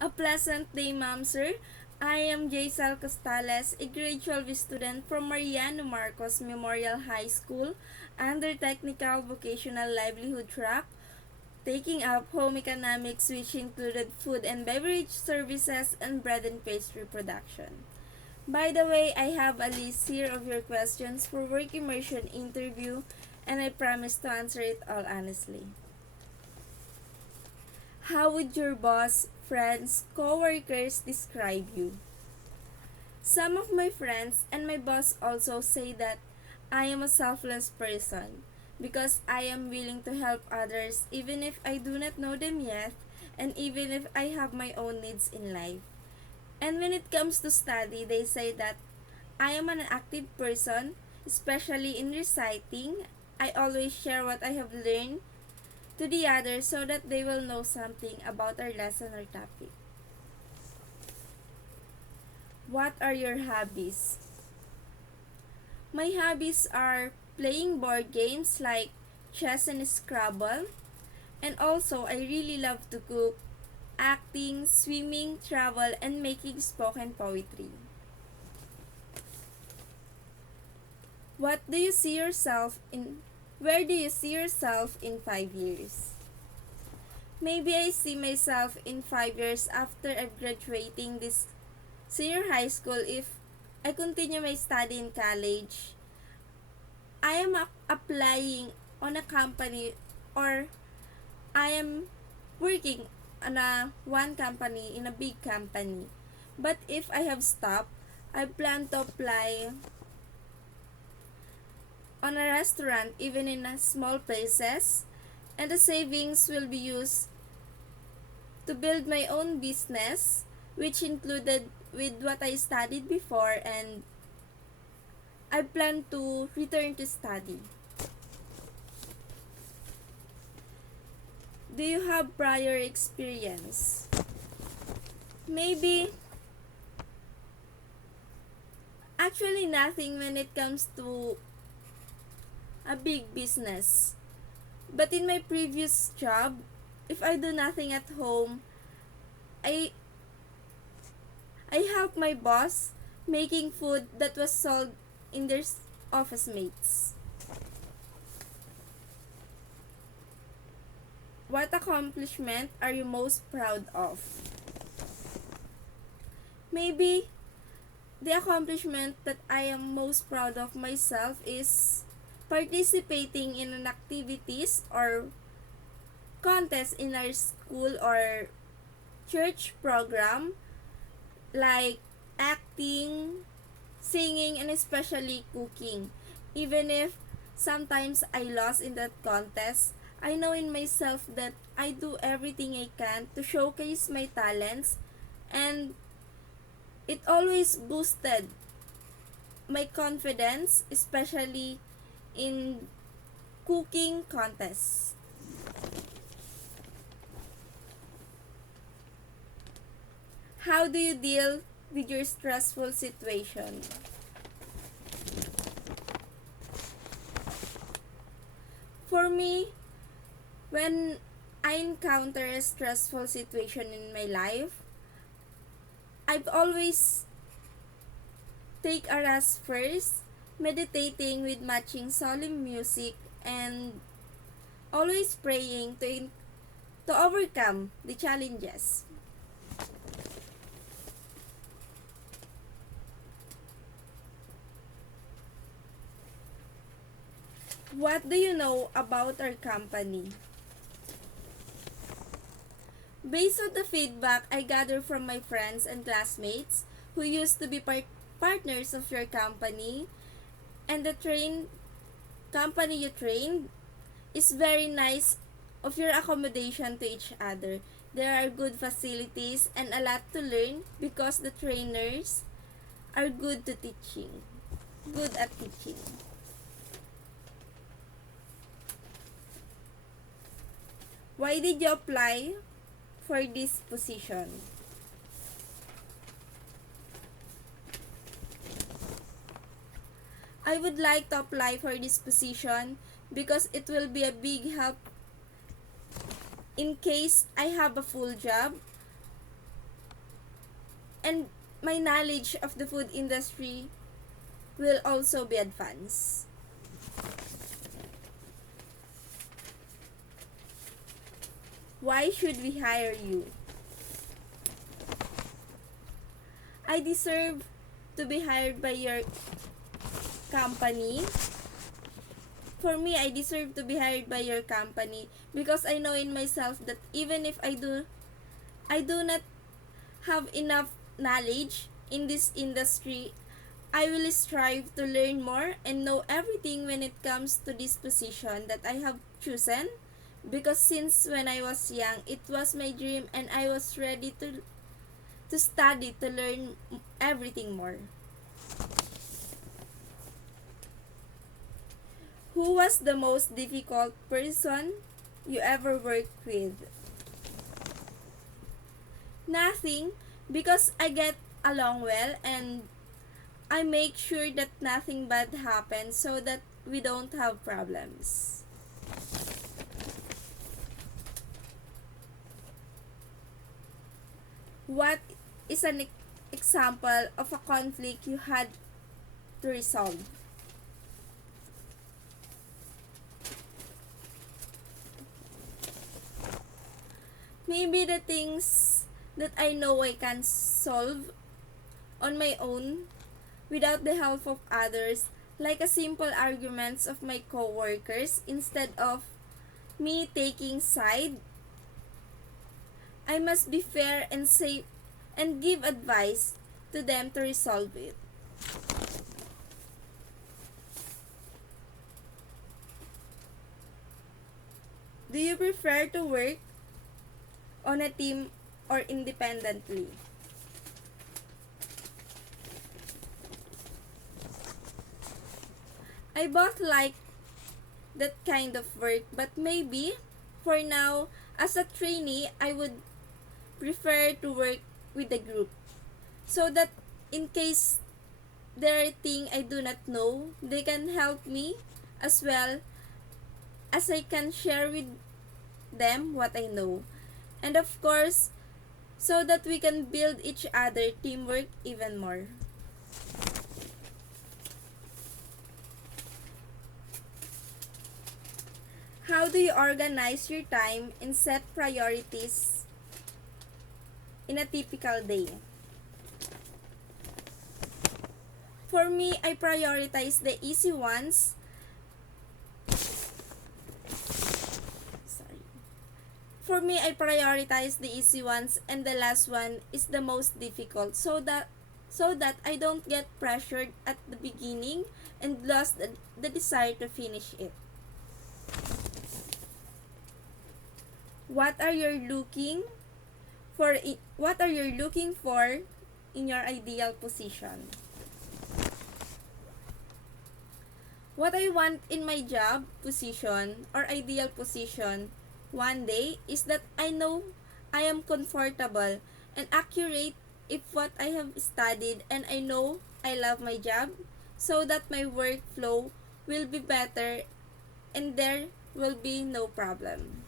A pleasant day, ma'am, sir. I am Jazelle Costales, a grade 12 student from Mariano Marcos Memorial High School under Technical Vocational Livelihood track, taking up home economics which included food and beverage services and bread and pastry production. By the way, I have a list here of your questions for work immersion interview and I promise to answer it all honestly. How would your boss, friends, co-workers describe you? Some of my friends and my boss also say that I am a selfless person because I am willing to help others even if I do not know them yet and even if I have my own needs in life. And when it comes to study, they say that I am an active person, especially in reciting. I always share what I have learned to the others so that they will know something about our lesson or topic. What are your hobbies? My hobbies are playing board games like chess and Scrabble, and also I really love to cook, acting, swimming, travel, and making spoken poetry. What do you see yourself in Where do you see yourself in 5 years? Maybe I see myself in 5 years after I've graduating this senior high school if I continue my study in college. I am applying on a company or I am working on a one company in a big company. But if I have stopped, I plan to apply on a restaurant even in a small places and the savings will be used to build my own business which included with what I studied before and I plan to return to study. Do you have prior experience? Maybe actually nothing when it comes to a big business. But in my previous job, if I do nothing at home, I I help my boss making food that was sold in their office mates. What accomplishment are you most proud of? Maybe the accomplishment that I am most proud of myself is participating in an activities or contest in our school or church program like acting, singing, and especially cooking. Even if sometimes I lost in that contest, I know in myself that I do everything I can to showcase my talents and it always boosted my confidence, especially in cooking contests. How do you deal with your stressful situation? For me, when I encounter a stressful situation in my life, I've always take a rest first, meditating with matching solemn music and always praying to overcome the challenges. What do you know about our company? Based on the feedback I gather from my friends and classmates who used to be partners of your company and the company you trained is very nice of your accommodation to each other. There are good facilities and a lot to learn because the trainers are good at teaching. Why did you apply for this position? I would like to apply for this position because it will be a big help in case I have a full job And my knowledge of the food industry will also be advanced. Why should we hire you? I deserve to be hired by your company. For me, I deserve to be hired by your company because I know in myself that even if I do not have enough knowledge in this industry, I will strive to learn more and know everything when it comes to this position that I have chosen, because since when I was young, it was my dream and I was ready to study, to learn everything more. Who was the most difficult person you ever worked with? Nothing, because I get along well and I make sure that nothing bad happens so that we don't have problems. What is an example of a conflict you had to resolve? Maybe the things that I know I can solve on my own without the help of others, like a simple arguments of my coworkers, instead of me taking side. I must be fair and safe and give advice to them to resolve it. Do you prefer to work on a team or independently? I both like that kind of work, but maybe for now, as a trainee, I would prefer to work with a group so that in case there are things I do not know, they can help me as well as I can share with them what I know. And of course, so that we can build each other teamwork even more. How do you organize your time and set priorities in a typical day? For me, I prioritize the easy ones. For me, I prioritize the easy ones, and the last one is the most difficult, so that I don't get pressured at the beginning and lost the desire to finish it. What are you looking for? What are you looking for in your ideal position? What I want in my job position or ideal position one day is that I know I am comfortable and accurate if what I have studied, and I know I love my job, so that my workflow will be better and there will be no problem.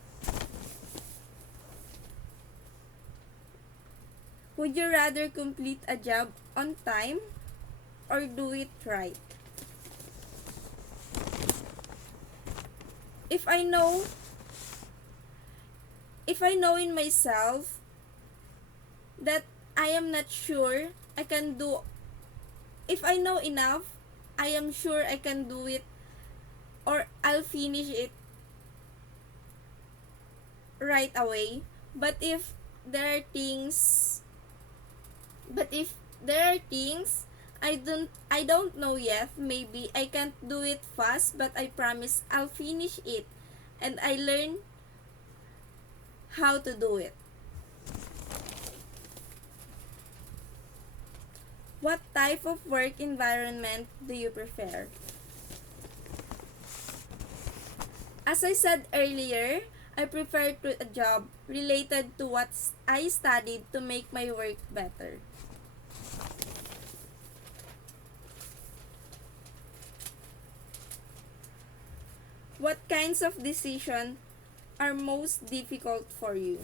Would you rather complete a job on time or do it right? If I know in myself that I am not sure I can do, if I know enough, I am sure I can do it or I'll finish it right away. But if there are things I don't know yet, maybe I can't do it fast, but I promise I'll finish it and I learn how to do it. What type of work environment do you prefer? As I said earlier, I prefer to a job related to what I studied to make my work better. What kinds of decisions are most difficult for you?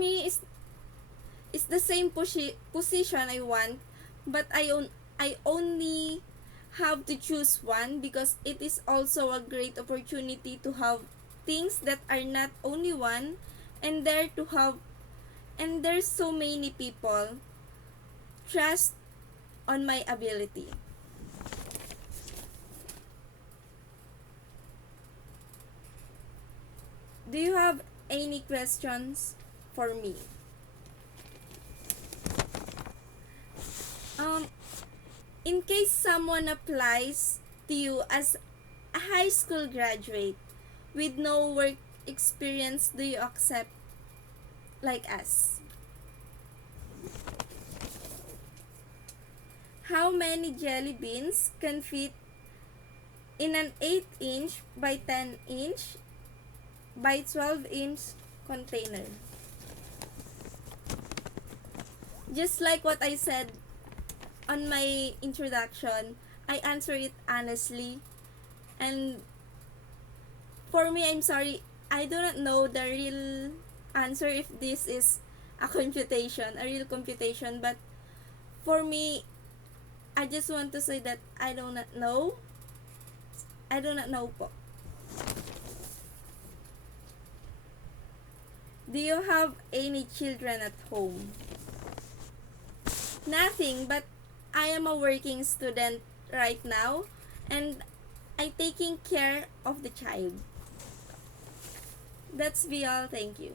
me is the same position I want, but I only have to choose one because it is also a great opportunity to have things that are not only one, and there's so many people trust on my ability. Do you have any questions for me? Um, in case someone applies to you as a high school graduate with no work experience, do you accept like us? How many jelly beans can fit in an 8-inch by 10-inch by 12-inch container? Just like what I said on my introduction, I answer it honestly. And for me, I'm sorry, I do not know the real answer if this is a real computation. But for me, I just want to say that I do not know. I do not know po. Do you have any children at home? Nothing, but I am a working student right now, and I taking care of the child. That's be all. Thank you.